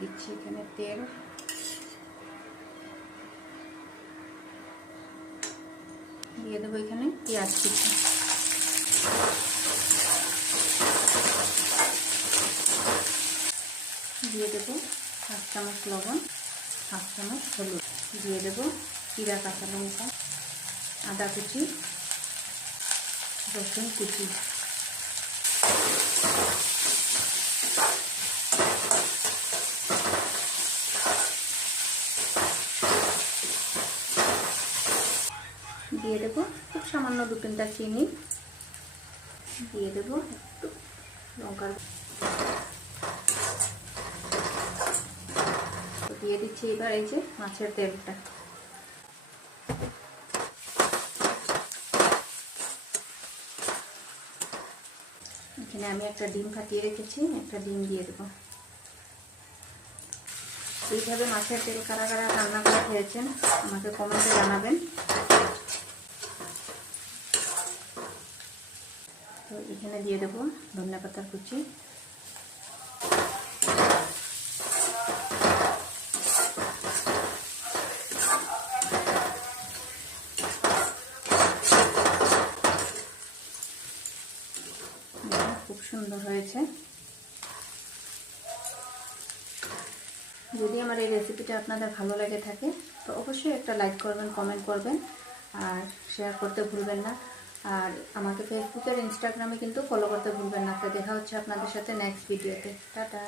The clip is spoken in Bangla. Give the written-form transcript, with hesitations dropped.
দিচ্ছি এখানে তেল, দিয়ে দেবো এখানে পেঁয়াজ কুচি, দিয়ে দেবো 1 চামচ লবণ, 1 চামচ হলুদ, দিয়ে দেবো জিরা, কাঁচা লঙ্কা, আদা কুচি, রসুন কুচি, দিয়ে দেবো খুব সামান্য 2-3টা চিনি, দিয়ে দেবো একটু লঙ্কার, দিয়ে দিচ্ছি এবার এই যে মাছের তেলটা। এখানে আমি একটা ডিম ফাটিয়ে রেখেছি, একটা ডিম দিয়ে দেবো। এইভাবে মাছের তেল কারা কারা রান্না করে খেয়েছেন আমাকে কমেন্টে জানাবেন। তো এখানে দিয়ে দেবো ধনেপাতার কুচি, খুব সুন্দর হয়েছে। যদি আমার এই রেসিপিটা আপনাদের ভালো লেগে থাকে তো অবশ্যই একটা লাইক করবেন, কমেন্ট করবেন আর শেয়ার করতে ভুলবেন না। আর আমাকে ফেসবুক আর ইনস্টাগ্রামে কিন্তু ফলো করতে ভুলবেন না। তো দেখা হচ্ছে আপনাদের সাথে নেক্সট ভিডিওতে। টাটা।